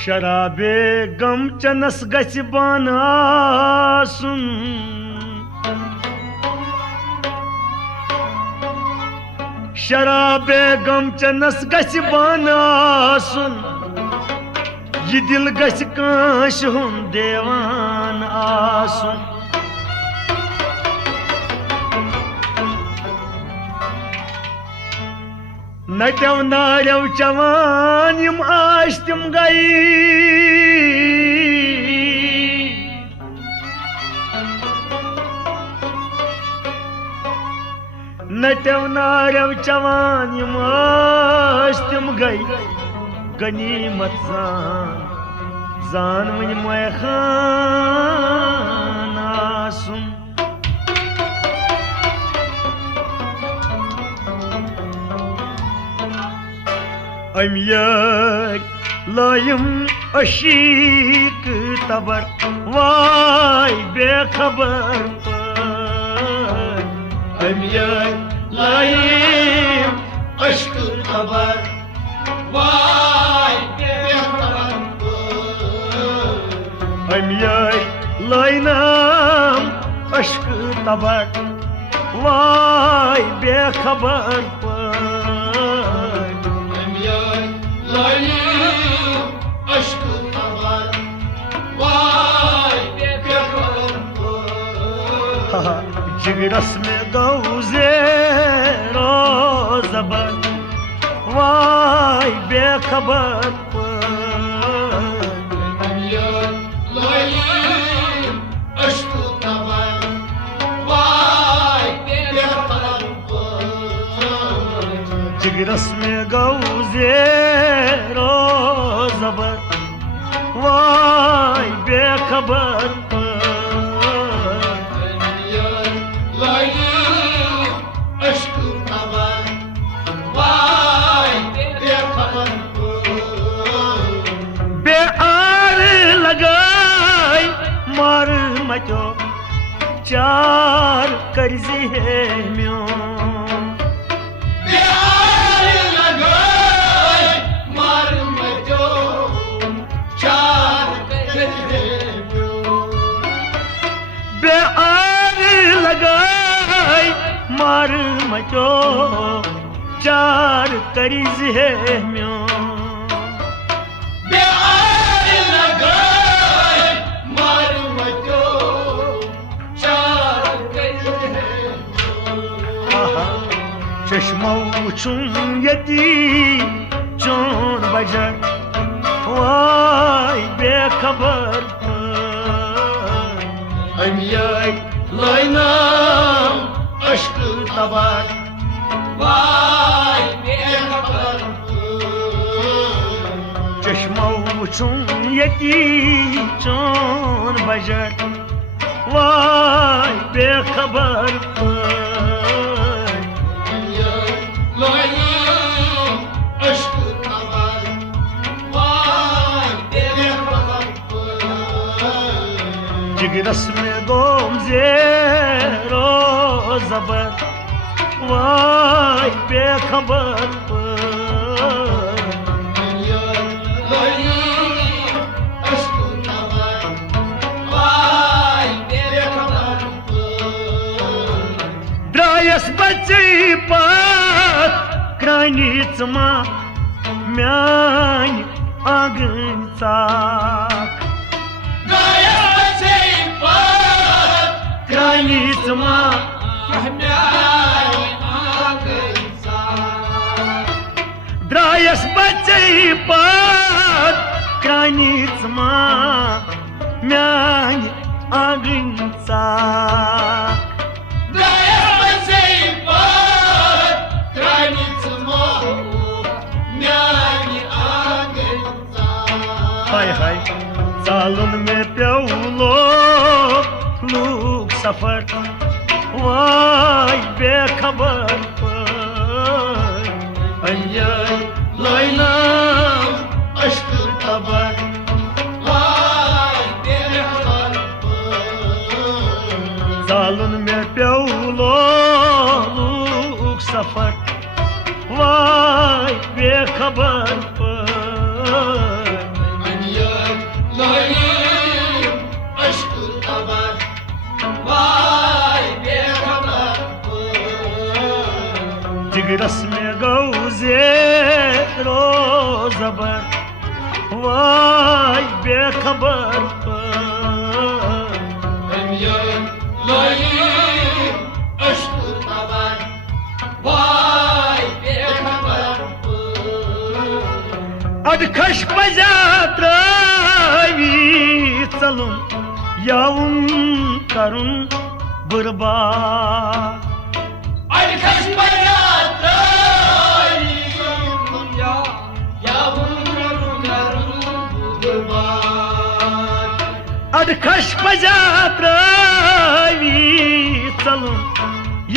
शराबे गम चनस गछ बन आसुन शराबे गम चनस गछ बन आसुन ये दिल गछ कांश हुन देवान आसुन नट्यो नार्यो चवान यम आज तिम गई नट्यो नार्यो चवान यम आज तिम गई गनीमत जान वन मोय खान आसुन अमियाक लायम अशीक तबर वाय बेखबर अमियाक लायम अश्क तबर वाय बेखबर अमियाक लायनाम अश्क तबर वाय बेखबर जिगरस में गौजे रोज़बर वाय बेखबर जिगरस में गौजे रोज़बर वाय बेखबर मचो चार कर्जी है म्यो प्यार लगाए मार मचो चार कर्जी है म्यो प्यार लगाए मार मचो चार कर्जी है म्यो चश्मो वुचुन यती चोन बजर वाय बेखबर अमियाक लायनाम अश्क तबर वाय बेखबर चश्मो वुचुन यती चोन बजर वाय बेखबर जिगरस में गोम ज़ेरो ज़बर वाय बेखबर द्रायस बच्चे पात क्रानी चमा म्यान आगन साक क्रानीच मा द्रायस बच्चे पात क्रानीच मा म्यान आगन साक हाय हाय सालन में प्याउलो लूक सफर वाय बेखबर अय्याय लायनाम अश्क तबर वाय बेखबर सालन में प्याउलो लूक सफर वाय बेखबर layım aşkı tabar. Vay bekabar. जिगरस में गौजे रोज़बर वाई बेखबर Ben yar layım aşkı tabar. Vay bekabar. अडखश बजा त्रावी चलून यावून करून बर्बाद Arkadaş bayraklar ya yavrularım kurban. अडखश बजा त्रावी चलून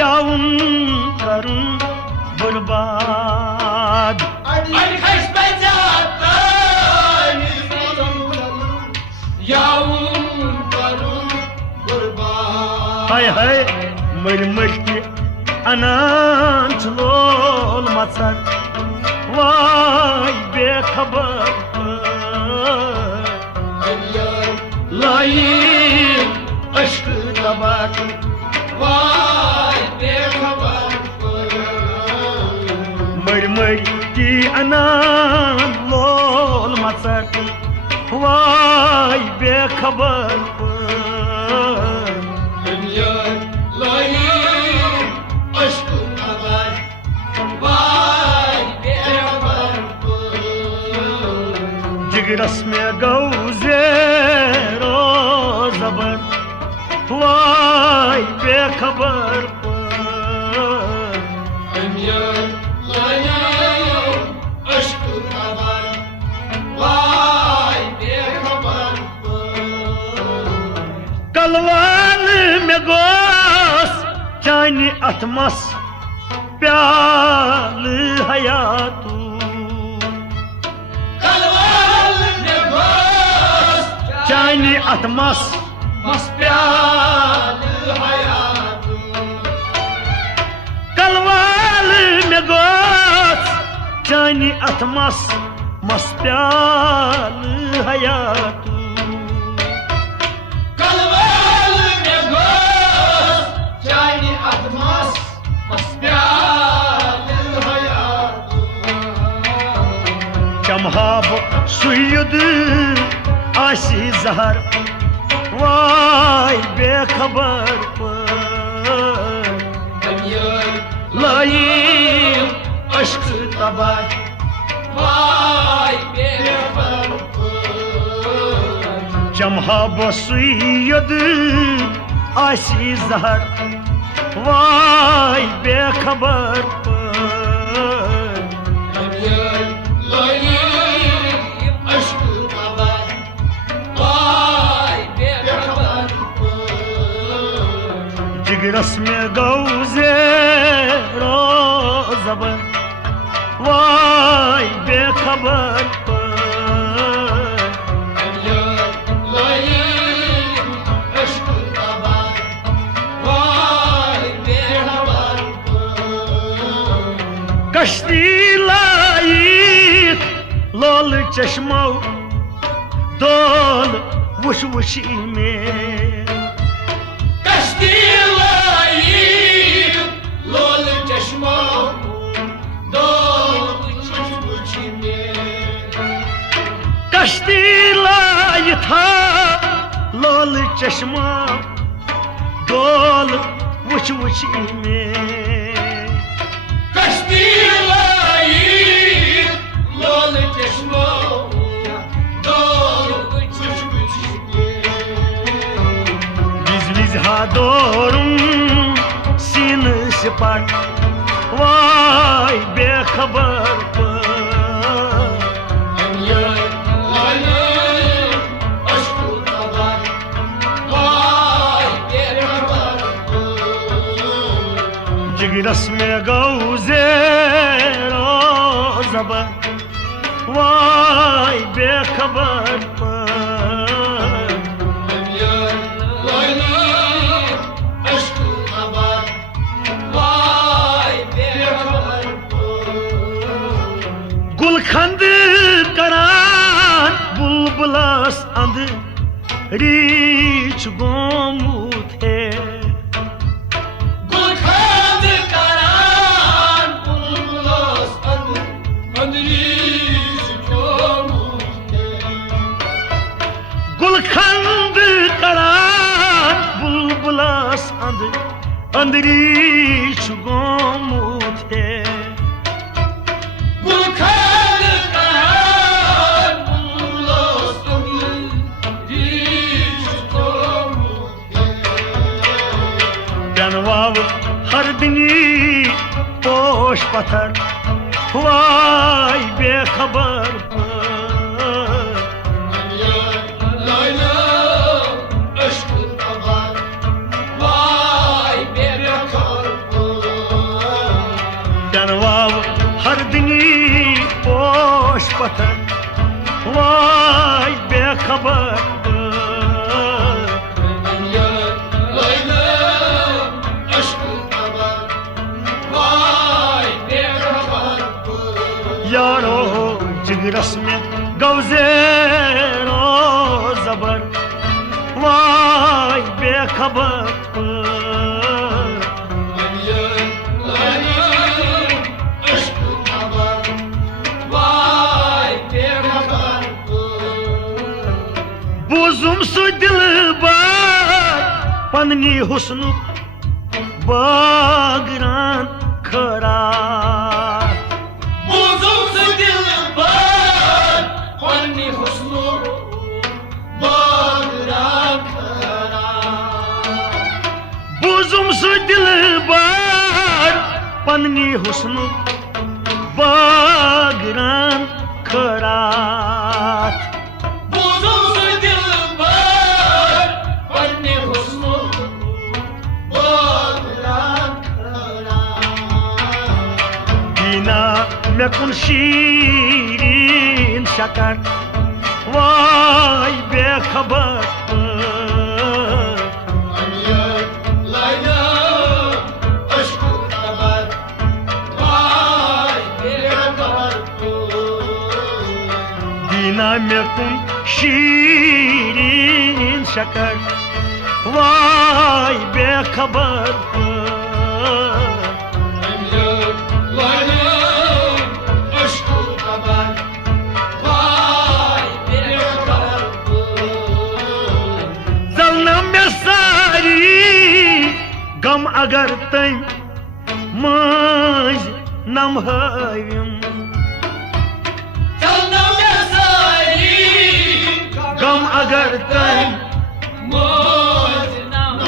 यावून करून बर्बाद Arkadaş bayraklar yavrularım kurban. हाय हाय मर की अनंत लोल मचर वाई बेखबर Ben yar layım aşkı tabak vay bekabar. मर की अनंत लोल मचर वाई बेखबर Ben yar layım aşkı tabar. Vay bekabar. जिगरस में गौजे रोज़बर वाई बेखबर Ben yar layım aşkı tabar. Vay bekabar. Kalwal में गोस चानी अथमस प्याल हयातू Kalval ne boz चानी अथमस maspiyalı hayatım. कलवाल में गोस चानी अथमस मस प्याल हयातू Kalval ne boz cani atmaz maspiyalı hayatım. चमहाब सुयद आशी जहर वाई बेखबर Ben yar layım aşkı tabar vay bekabar. चमहाब सुयद आशी जहर वाई बेखबर Ben yar layım aşkı tabar. Vay bekabar. जिगरस में गौजे रोज़बर वाई बेखबर Ben yar layım aşkı tabar. Vay bekabar. कश्ती लायक लोल चश्मो दोल whoosh वुशी में Kaçtı layım lol çeşme dol uçuçime. कश्ती लाई था लोल चश्मा दोल वुश वुशी में Kaçtı layım lol çeşme dol uçuçime. Vij Vij हा दोरुम सीन सिपाट वाई बेखबर Ben yar layım aşkı tabar. Vay bekabar. जिगरस में गौजे रोज़बर वाई बेखबर Ben yar layım aşkı tabar. Vay bekabar. गुलखंद करान बुलबुलस अंद रीच गोमुत है गुलखंद करान बुलबुलस अंदरीच गोमुत गुलखंद करान बुलबुलस अंदरीच गोमुत है गुलखंद करान बुलबुलस अंदरीच गोमुत जनवाव हर दिनी पोश पत्थर वाय बेखबर Layla aşkı tabar vay bekar जनवाव हर दिनी पोश पत्थर वाय बेखबर Layla aşkı tabar vay bekar यारो जिगरस में गौजेरो जबर वाय बेखबर Layla aşkı tabar vay bekar बुजुम सु दिलबर पन्नी हुस्नु बागरान खरा Buzumsu dilber Panni husnu Bağıran kara बुजुम सु दिलबर पन्नी हुस्नु बागरान Kharat Buzumsu dilber Panni husnu Bağıran kara दीना में कुन शीरीन शकर वाय बेखबर Layla aşkı tabar Vay bekar दीना में कुन शीरीन शकर वाय बेखबर Layla aşkı tabar Vay bekar जलना में सारी गम अगर तम मज नम हविम Canım mesai गम अगर तम Mojnam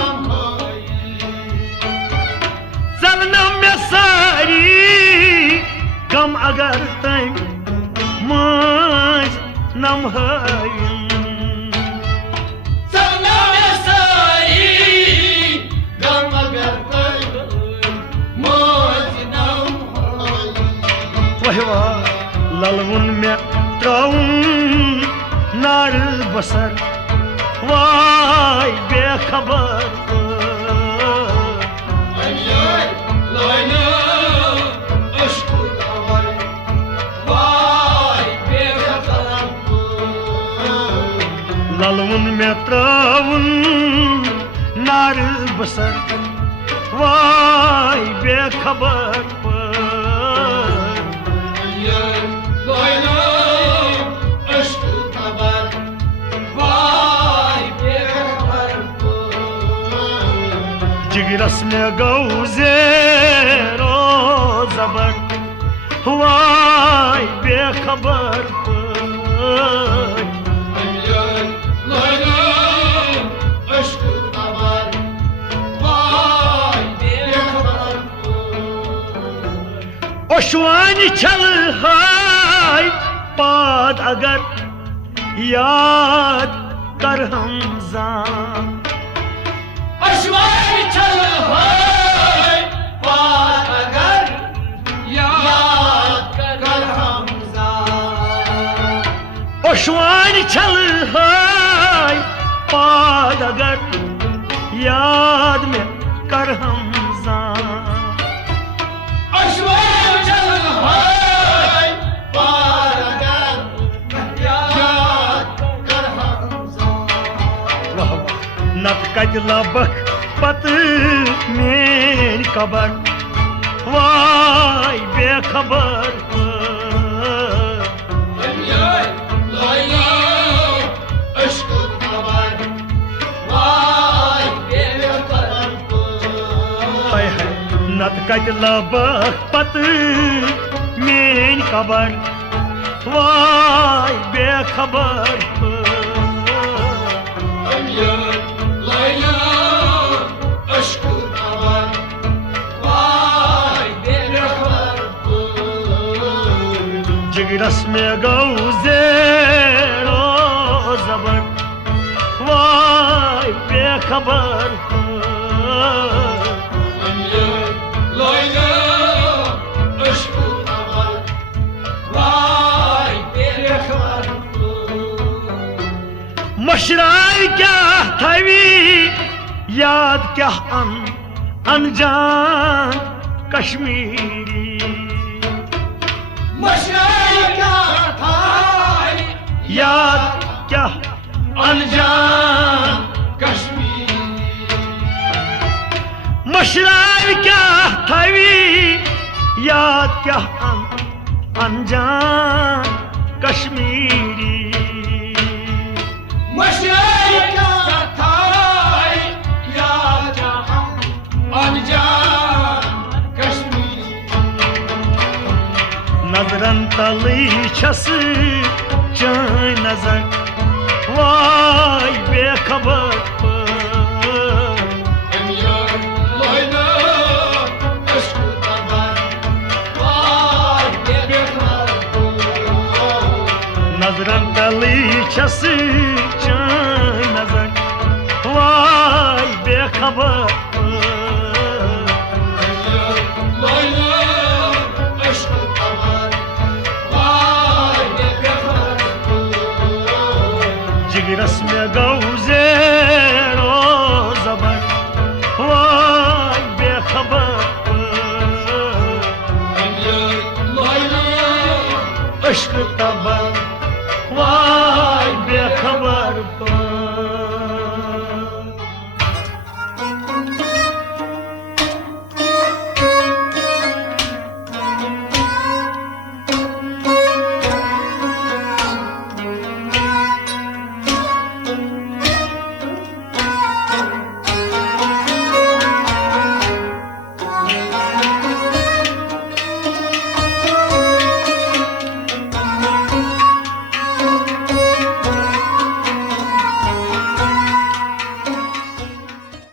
जलना में सारी गम अगर तम मज नम हविम Canım mesai Gam agar Mojnam वह ललवन में त्राउन नार बसर वाय बेखबर Layla aşkı tabar Vay bekar ललवन में त्राउन नार बसर वाय बेखबर Layla aşkı tabar Vay bekar जिगरस में गौजेरो जबर वाय बेखबर Layla aşkı tabar Vay bekar ओशवानी चल हाय पाद अगर याद कर Hamzan Aşvay çalı hay Var agar Yad kar Hamza ओशवानी चल हाय पाद अगर याद में कर Hamzan Aşvay çalı hay Var agar Yad kar Hamza कत लबख पत मेन कबर वाय बेखबर नत कत लबख पत मेन कबर वाय बेखबर जिगरस में गौ ज़ेरो ज़बर वाय बेखबर मशराय क्या थवी याद क्या अनजान कश्मीरी मशराय क्या थवी याद क्या अनजान कश्मीरी मशराय क्या थवी याद क्या अनजान कश्मीरी मशराय क्या थवी याद अनजान कश्मीरी नजरन तली छस चान नजर वाय बेखबर नजरन तली छस चान नजर वाय बेखबर